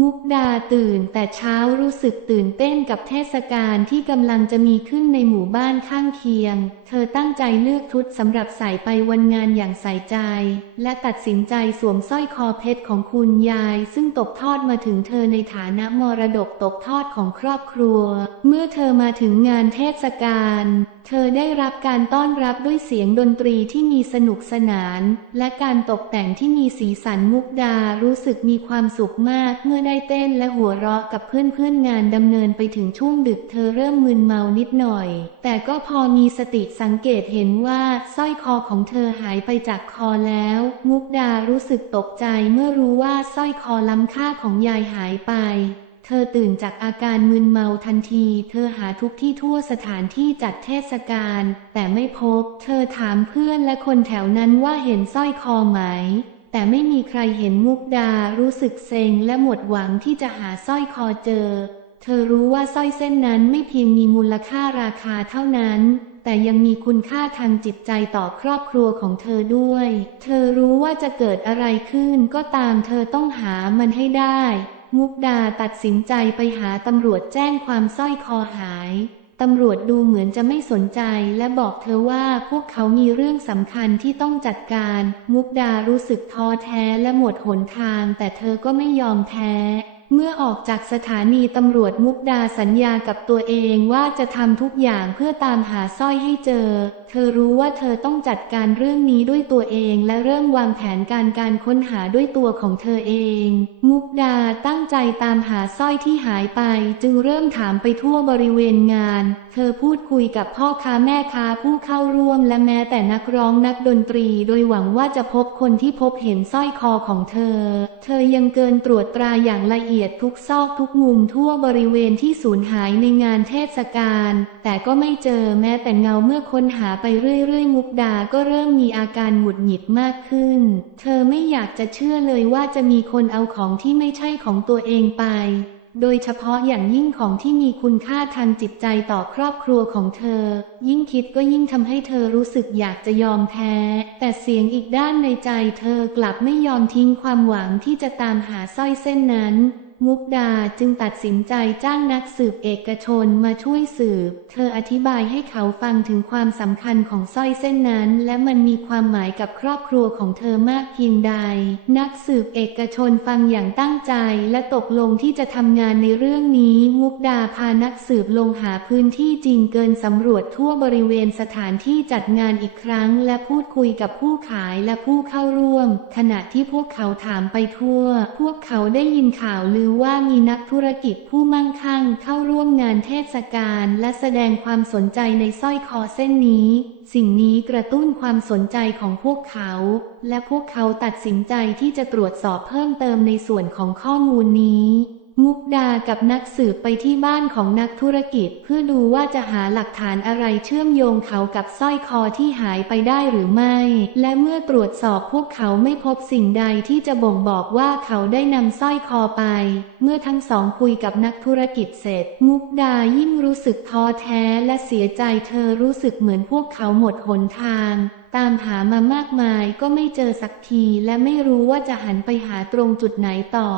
มุกดาตื่นแต่เช้ารู้สึกตื่นเต้นกับเทศกาลที่กำลังจะมีขึ้นในหมู่บ้านข้างเคียง เธอตั้งใจเลือกชุดสำหรับใส่ไปวันงานอย่างใส่ใจ และตัดสินใจสวมสร้อยคอเพชรของคุณยาย ซึ่งตกทอดมาถึงเธอในฐานะมรดกตกทอดของครอบครัว เมื่อเธอมาถึงงานเทศกาล เธอได้รับการต้อนรับด้วยเสียงดนตรีที่มีสนุกสนาน และการตกแต่งที่มีสีสันมุกดารู้สึกมีความสุขมากเมื่อได้เต้นและหัวเราะกับเพื่อนๆงานดำเนินไปถึงช่วงดึกเธอเริ่มมึนเมานิดหน่อย แต่ก็พอมีสติสังเกตเห็นว่าสร้อยคอของเธอหายไปจากคอแล้ว มุกดารู้สึกตกใจเมื่อรู้ว่าสร้อยคอล้ำค่าของยายหายไป เธอตื่นจากอาการมึนเมาทันที เธอหาทุกที่ทั่วสถานที่จัดเทศกาล แต่ไม่พบ เธอถามเพื่อนและคนแถวนั้นว่าเห็นสร้อยคอไหม แต่ไม่มีใครเห็นมุกดา รู้สึกเซ็งและหมดหวังที่จะหาสร้อยคอเจอ เธอรู้ว่าสร้อยเส้นนั้นไม่เพียงมีมูลค่าราคาเท่านั้นแต่ยังมีคุณค่าทางจิตใจต่อครอบครัวของเธอด้วย เธอรู้ว่าจะเกิดอะไรขึ้นก็ตามเธอต้องหามันให้ได้ มุกดาตัดสินใจไปหาตำรวจแจ้งความสร้อยคอหาย ตำรวจดูเหมือนจะไม่สนใจและบอกเธอว่าพวกเขามีเรื่องสำคัญที่ต้องจัดการ มุกดารู้สึกท้อแท้และหมดหนทางแต่เธอก็ไม่ยอมแพ้ เมื่อออกจากสถานีตำรวจมุกดาสัญญากับตัวเองว่าจะทำทุกอย่างเพื่อตามหาสร้อยให้เจอ เธอรู้ว่าเธอต้องจัดการเรื่องนี้ด้วยตัวเองและเริ่มวางแผนการการค้นหาด้วยตัวของเธอเอง มุกดาตั้งใจตามหาสร้อยที่หายไป จึงเริ่มถามไปทั่วบริเวณงาน เธอพูดคุยกับพ่อค้าแม่ค้าผู้เข้าร่วมและแม้แต่นักร้องนักดนตรี โดยหวังว่าจะพบคนที่พบเห็นสร้อยคอของเธอ เธอยังเกินตรวจตราอย่างละเอียดทุกซอกทุกมุมทั่วบริเวณที่สูญหายในงานเทศกาล แต่ก็ไม่เจอแม้แต่เงาเมื่อค้นหาไปเรื่อยๆ มุกดาก็เริ่มมีอาการหงุดหงิดมากขึ้น เธอไม่อยากจะเชื่อเลยว่าจะมีคนเอาของที่ไม่ใช่ของตัวเองไป โดยเฉพาะอย่างยิ่งของที่มีคุณค่าทางจิตใจต่อครอบครัวของเธอ ยิ่งคิดก็ยิ่งทำให้เธอรู้สึกอยากจะยอมแพ้ แต่เสียงอีกด้านในใจเธอกลับไม่ยอมทิ้งความหวังที่จะตามหาสร้อยเส้นนั้น มุกดาจึงตัดสินใจจ้างนักสืบเอกชนมาช่วยสืบ เธออธิบายให้เขาฟังถึงความสำคัญของสร้อยเส้นนั้น และมันมีความหมายกับครอบครัวของเธอมากเพียงใด นักสืบเอกชนฟังอย่างตั้งใจ และตกลงที่จะทำงานในเรื่องนี้ มุกดาพานักสืบลงหาพื้นที่จริงเกินสำรวจทั่วบริเวณสถานที่จัดงานอีกครั้ง และพูดคุยกับผู้ขายและผู้เข้าร่วม ขณะที่พวกเขาถามไปทั่ว พวกเขาได้ยินข่าวลือว่ามีนักธุรกิจผู้มั่งคั่งเข้าร่วมงานเทศกาลและแสดงความสนใจในสร้อยคอเส้นนี้ สิ่งนี้กระตุ้นความสนใจของพวกเขา และพวกเขาตัดสินใจที่จะตรวจสอบเพิ่มเติมในส่วนของข้อมูลนี้ มุกดากับนักสืบไปที่บ้านของนักธุรกิจเพื่อดูว่าจะหาหลักฐานอะไรเชื่อมโยงเขากับสร้อยคอที่หายไปได้หรือไม่ และเมื่อตรวจสอบพวกเขาไม่พบสิ่งใดที่จะบ่งบอกว่าเขาได้นำสร้อยคอไป เมื่อทั้งสองคุยกับนักธุรกิจเสร็จ มุกดายิ่งรู้สึกท้อแท้และเสียใจเธอรู้สึกเหมือนพวกเขาหมดหนทางตามหามามากมายก็ไม่เจอสักทีและไม่รู้ว่าจะหันไปหาตรงจุดไหนต่อ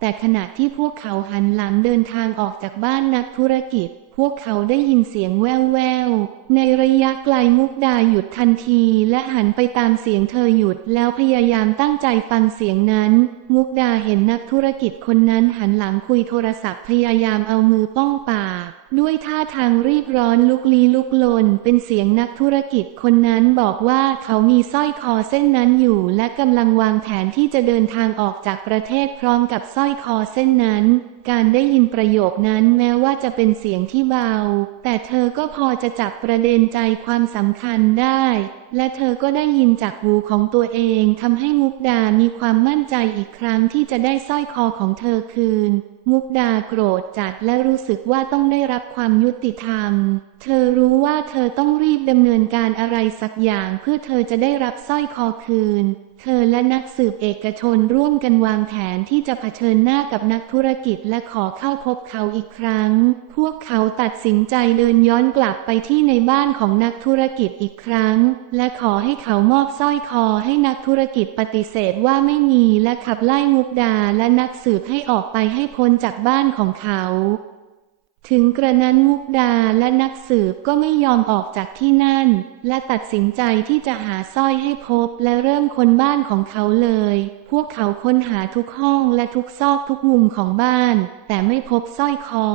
แต่ขณะที่พวกเขาหันหลังเดินทางออกจากบ้านนักธุรกิจ พวกเขาได้ยินเสียงแว่วว ในระยะไกลมุกดาหยุดทันทีและหันไปตามเสียงเธอหยุดแล้วพยายามตั้งใจฟังเสียงนั้น มุกดาเห็นนักธุรกิจคนนั้นหันหลังคุยโทรศัพท์พยายามเอามือป้องปากด้วยท่าทางรีบร้อนลุกลี้ลุกลน เป็นเสียงนักธุรกิจคนนั้นบอกว่าเขามีสร้อยคอเส้นนั้นอยู่ และกำลังวางแผนที่จะเดินทางออกจากประเทศพร้อมกับสร้อยคอเส้นนั้น การได้ยินประโยคนั้นแม้ว่าจะเป็นเสียงที่เบา แต่เธอก็พอจะจับประเด็นใจความสำคัญได้ และเธอก็ได้ยินจากหูของตัวเองทำให้มุกดามีความมั่นใจอีกครั้งที่จะได้สร้อยคอของเธอคืน มุกดาโกรธจัดและรู้สึกว่าต้องได้รับความยุติธรรม เธอรู้ว่าเธอต้องรีบดำเนินการอะไรสักอย่างเพื่อเธอจะได้รับสร้อยคอคืน เธอและนักสืบเอกชนร่วมกันวางแผนที่จะเผชิญหน้ากับนักธุรกิจและขอเข้าพบเขาอีกครั้ง พวกเขาตัดสินใจเดินย้อนกลับไปที่ในบ้านของนักธุรกิจอีกครั้ง และขอให้เขามอบสร้อยคอให้นักธุรกิจปฏิเสธว่าไม่มีและขับไล่มุกดาและนักสืบให้ออกไปให้พ้นจากบ้านของเขา ถึงกระนั้นมุกดาและนักสืบก็ไม่ยอมออกจากที่นั่น และตัดสินใจที่จะหาสร้อยให้พบและเริ่มค้นบ้านของเขาเลย พวกเขาค้นหาทุกห้องและทุกซอกทุกมุมของบ้าน แต่ไม่พบสร้อยคอ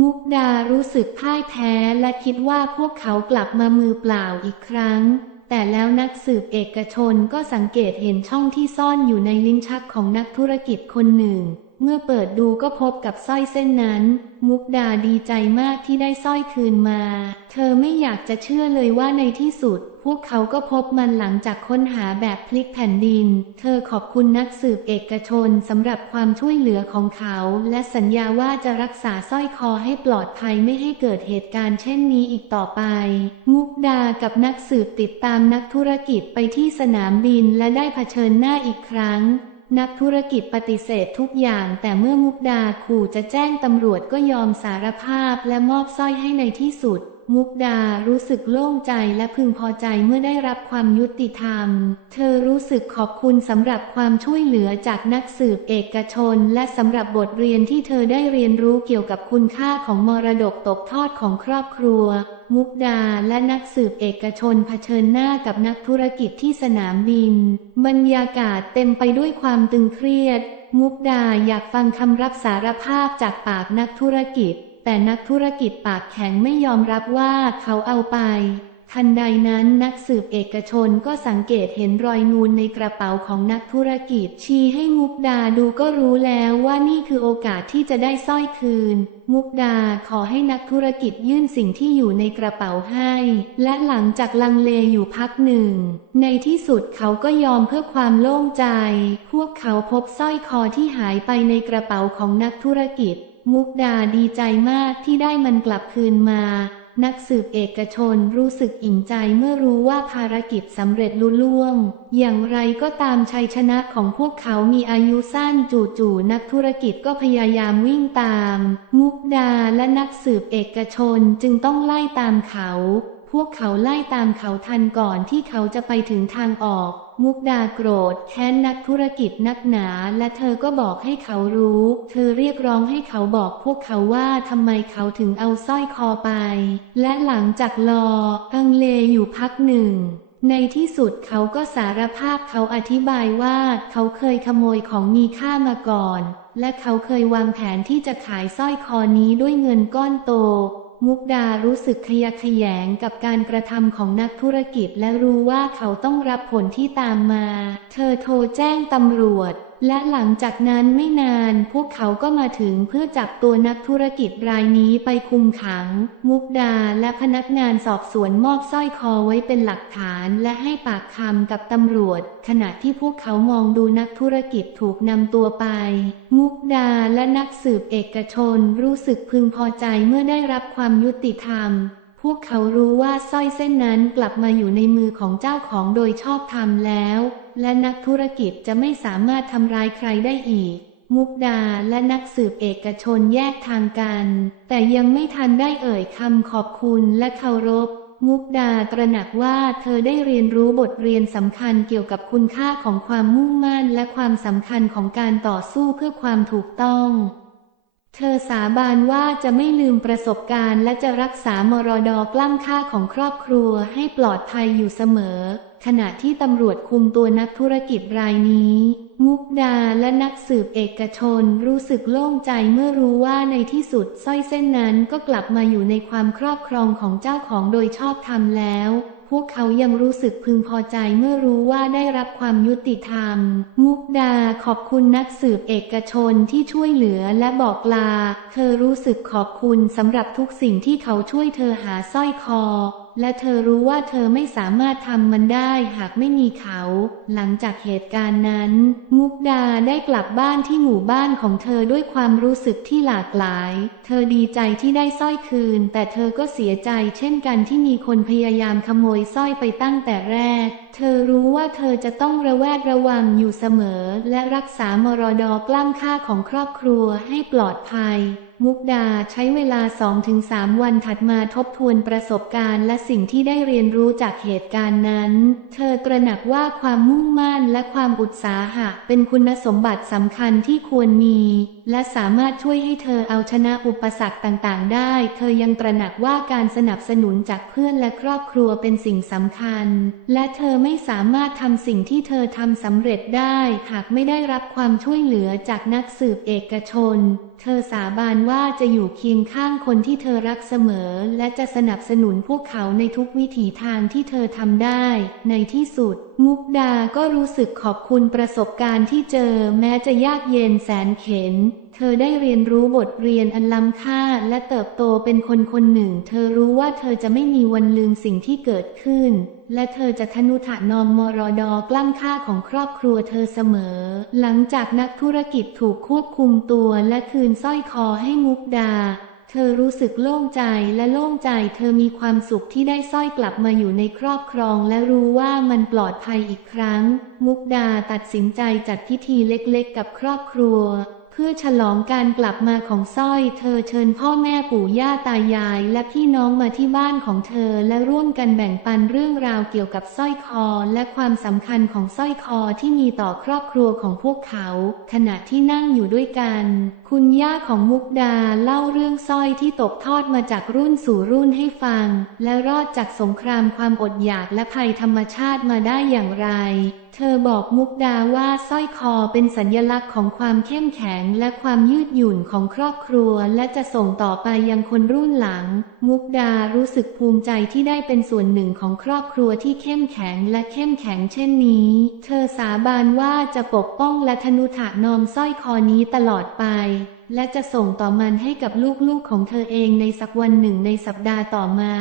มุกดารู้สึกพ่ายแพ้และคิดว่าพวกเขากลับมามือเปล่าอีกครั้ง แต่แล้วนักสืบเอกชนก็สังเกตเห็นช่องที่ซ่อนอยู่ในลิ้นชักของนักธุรกิจคนหนึ่ง เมื่อเปิดดูก็พบกับสร้อยเส้นนั้น มุกดาดีใจมากที่ได้สร้อยคืนมา เธอไม่อยากจะเชื่อเลยว่าในที่สุด พวกเขาก็พบมันหลังจากค้นหาแบบพลิกแผ่นดิน เธอขอบคุณนักสืบเอกชนสำหรับความช่วยเหลือของเขา และสัญญาว่าจะรักษาสร้อยคอให้ปลอดภัยไม่ให้เกิดเหตุการณ์เช่นนี้อีกต่อไป มุกดากับนักสืบติดตามนักธุรกิจไปที่สนามบินและได้เผชิญหน้าอีกครั้ง นักธุรกิจปฏิเสธทุกอย่าง แต่เมื่อมุกดาขู่จะแจ้งตำรวจก็ยอมสารภาพและมอบสร้อยให้ในที่สุด มุกดารู้สึกโล่งใจและพึงพอใจเมื่อได้รับความยุติธรรม เธอรู้สึกขอบคุณสำหรับความช่วยเหลือจากนักสืบเอกชน และสำหรับบทเรียนที่เธอได้เรียนรู้เกี่ยวกับคุณค่าของมรดกตกทอดของครอบครัว มุกดาและนักสืบเอกชนเผชิญหน้ากับนักธุรกิจที่สนามบิน บรรยากาศเต็มไปด้วยความตึงเครียด มุกดาอยากฟังคำรับสารภาพจากปากนักธุรกิจ แต่นักธุรกิจปากแข็งไม่ยอมรับว่าเขาเอาไป ทันใดนั้นนักสืบเอกชนก็สังเกตเห็นรอยนูนในกระเป๋าของนักธุรกิจชี้ให้มุกดาดูก็รู้แล้วว่านี่คือโอกาสที่จะได้สร้อยคืน มุกดาขอให้นักธุรกิจยื่นสิ่งที่อยู่ในกระเป๋าให้ และหลังจากลังเลอยู่พักหนึ่ง ในที่สุดเขาก็ยอมเพื่อความโล่งใจ พวกเขาพบสร้อยคอที่หายไปในกระเป๋าของนักธุรกิจ มุกดาดีใจมากที่ได้มันกลับคืนมา นักสืบเอกชนรู้สึกอิ่มใจเมื่อรู้ว่าภารกิจสำเร็จลุล่วง อย่างไรก็ตามชัยชนะของพวกเขามีอายุสั้นจู่ๆนักธุรกิจก็พยายามวิ่งตาม มุกดาและนักสืบเอกชนจึงต้องไล่ตามเขา พวกเขาไล่ตามเขาทันก่อนที่เขาจะไปถึงทางออก มุกดาโกรธแค้นนักธุรกิจนักหนา และเธอก็บอกให้เขารู้ เธอเรียกร้องให้เขาบอกพวกเขาว่าทำไมเขาถึงเอาสร้อยคอไป และหลังจากรออังเลอยู่พักหนึ่งในที่สุดเขาก็สารภาพเขาอธิบายว่าเขาเคยขโมยของมีค่ามาก่อน และเขาเคยวางแผนที่จะขายสร้อยคอนี้ด้วยเงินก้อนโต มุกดารู้สึกขยะแขยงกับการกระทำของนักธุรกิจและรู้ว่าเขาต้องรับผลที่ตามมา เธอโทรแจ้งตำรวจ และหลังจากนั้นไม่นานพวกเขาก็มาถึงเพื่อจับตัวนักธุรกิจรายนี้ไปคุมขัง มุกดาและพนักงานสอบสวนมอบสร้อยคอไว้เป็นหลักฐานและให้ปากคำกับตำรวจ ขณะที่พวกเขามองดูนักธุรกิจถูกนำตัวไป มุกดาและนักสืบเอกชนรู้สึกพึงพอใจเมื่อได้รับความยุติธรรม พวกเขารู้ว่าสร้อยเส้นนั้นกลับมาอยู่ในมือของเจ้าของโดยชอบธรรมแล้ว และนักธุรกิจจะไม่สามารถทำร้ายใครได้อีก มุกดาและนักสืบเอกชนแยกทางกัน แต่ยังไม่ทันได้เอ่ยคำขอบคุณและเคารพ มุกดาตระหนักว่าเธอได้เรียนรู้บทเรียนสำคัญเกี่ยวกับคุณค่าของความมุ่งมั่นและความสำคัญของการต่อสู้เพื่อความถูกต้อง เธอสาบานว่าจะไม่ลืมประสบการณ์และจะรักษามรดอกล้ำค่าของครอบครัวให้ปลอดภัยอยู่เสมอ ขณะที่ตำรวจคุมตัวนักธุรกิจรายนี้ มุกดาและนักสืบเอกชนรู้สึกโล่งใจเมื่อรู้ว่าในที่สุดสร้อยเส้นนั้นก็กลับมาอยู่ในความครอบครองของเจ้าของโดยชอบธรรมแล้ว พวกเขายังรู้สึกพึงพอใจเมื่อรู้ว่าได้รับความยุติธรรม มุกดาขอบคุณนักสืบเอกชนที่ช่วยเหลือและบอกลา เธอรู้สึกขอบคุณสำหรับทุกสิ่งที่เขาช่วยเธอหาสร้อยคอ และเธอรู้ว่าเธอไม่สามารถทำมันได้หากไม่มีเขา หลังจากเหตุการณ์นั้น มุกดาได้กลับบ้านที่หมู่บ้านของเธอด้วยความรู้สึกที่หลากหลาย เธอดีใจที่ได้สร้อยคืน แต่เธอก็เสียใจเช่นกันที่มีคนพยายามขโมยสร้อยไปตั้งแต่แรก เธอรู้ว่าเธอจะต้องระแวดระวังอยู่เสมอ และรักษามรดอกล้ำค่าของครอบครัวให้ปลอดภัย มุกดาใช้เวลา 2-3 วันถัดมาทบทวนประสบการณ์และสิ่งที่ได้เรียนรู้จากเหตุการณ์นั้น เธอกระหนักว่าความมุ่งมั่นและความอุตสาหะเป็นคุณสมบัติสำคัญที่ควรมี และสามารถช่วยให้เธอเอาชนะอุปสรรคต่างๆ ได้ เธอยังตระหนักว่าการสนับสนุนจากเพื่อนและครอบครัวเป็นสิ่งสำคัญ และเธอไม่สามารถทำสิ่งที่เธอทำสำเร็จได้ หากไม่ได้รับความช่วยเหลือจากนักสืบเอกชน เธอสาบานว่าจะอยู่เคียงข้างคนที่เธอรักเสมอ และจะสนับสนุนพวกเขาในทุกวิถีทางที่เธอทำได้ ในที่สุด มุกดาก็รู้สึกขอบคุณประสบการณ์ที่เจอแม้จะยากเย็นแสนเข็น เธอได้เรียนรู้บทเรียนอันล้ำค่าและเติบโตเป็นคนคนหนึ่ง เธอรู้ว่าเธอจะไม่มีวันลืมสิ่งที่เกิดขึ้น และเธอจะทนุถนอมมรดอกล้ำค่าของครอบครัวเธอเสมอ หลังจากนักธุรกิจถูกควบคุมตัวและคืนสร้อยคอให้มุกดา เธอรู้สึกโล่งใจและโล่งใจเธอมีความสุขที่ได้สร้อยกลับมาอยู่ในครอบครองและรู้ว่ามันปลอดภัยอีกครั้ง มุกดาตัดสินใจจัดพิธีเล็กๆ กับครอบครัว เพื่อฉลองการกลับมาของสร้อย เธอเชิญพ่อแม่ปู่ย่าตายาย และพี่น้องมาที่บ้านของเธอและร่วมกันแบ่งปันเรื่องราวเกี่ยวกับสร้อยคอ และความสำคัญของสร้อยคอที่มีต่อครอบครัวของพวกเขา ขณะที่นั่งอยู่ด้วยกัน คุณย่าของมุกดาเล่าเรื่องสร้อยที่ตกทอดมาจากรุ่นสู่รุ่นให้ฟัง และรอดจากสงครามความอดอยากและภัยธรรมชาติมาได้อย่างไรเธอบอกมุกดาว่าสร้อยคอเป็นสัญลักษณ์ของความเข้มแข็งและความยืดหยุ่นของครอบครัว และจะส่งต่อไปยังคนรุ่นหลัง มุกดารู้สึกภูมิใจที่ได้เป็นส่วนหนึ่งของครอบครัวที่เข้มแข็งและเข้มแข็งเช่นนี้ เธอสาบานว่าจะปกป้องและทนุถนอมสร้อยคอนี้ตลอดไป และจะส่งต่อมันให้กับลูกๆของเธอเองในสักวันหนึ่งในสัปดาห์ต่อมา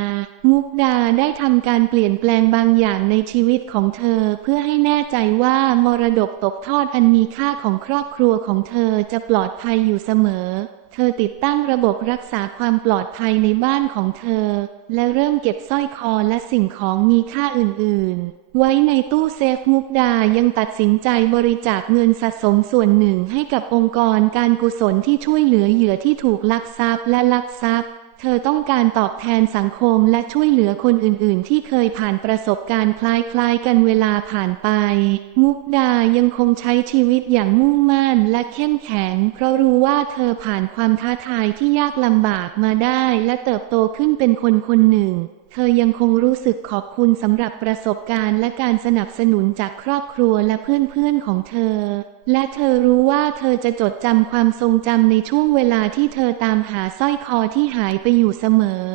มุกดาได้ทำการเปลี่ยนแปลงบางอย่างในชีวิตของเธอ เพื่อให้แน่ใจว่ามรดกตกทอดอันมีค่าของครอบครัวของเธอจะปลอดภัยอยู่เสมอ เธอติดตั้งระบบรักษาความปลอดภัยในบ้านของเธอ และเริ่มเก็บสร้อยคอและสิ่งของมีค่าอื่นๆ ไว้ในตู้เซฟมุกดายังตัดสินใจบริจาคเงินสะสมส่วนหนึ่งให้กับองค์กรการกุศลที่ช่วยเหลือเหยื่อที่ถูกลักทรัพย์และลักทรัพย์ เธอต้องการตอบแทนสังคมและช่วยเหลือคนอื่นๆ ที่เคยผ่านประสบการณ์คล้ายๆ กันเวลาผ่านไป มุกดายังคงใช้ชีวิตอย่างมุ่งมั่นและเข้มแข็ง เพราะรู้ว่าเธอผ่านความท้าทายที่ยากลำบากมาได้และเติบโตขึ้นเป็นคนคนหนึ่ง เธอยังคงรู้สึกขอบคุณสำหรับประสบการณ์และการสนับสนุนจากครอบครัวและเพื่อนๆของเธอ และเธอรู้ว่าเธอจะจดจำความทรงจำในช่วงเวลาที่เธอตามหาสร้อยคอที่หายไปอยู่เสมอ